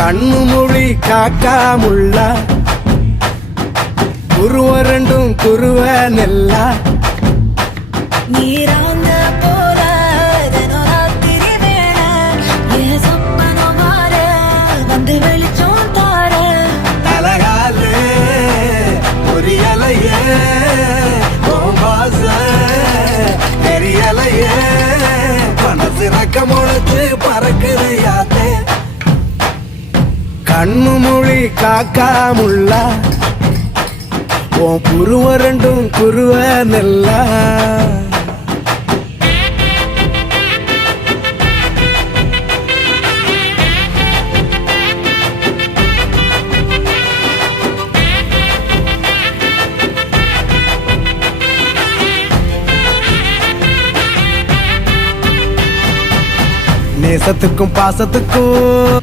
கண்ணு மொழி காக்காமுள்ள குருவ ரெண்டும் குருவ நெல்லா நீராங்க போல தினராத்திரி வேண என் சொப்பனம் மாற வந்து வெளிச்சம் தார தலகாலே பொரியலையே ஓம்பாச தெரியலையே மனசு ரக்க முளைச்சு பறக்குது யாத்தே கண்ணு மொழி காக்காமுள்ள உன் புருவ ரெண்டும் குருவ நெல்லா நேசத்துக்கும் பாசத்துக்கும்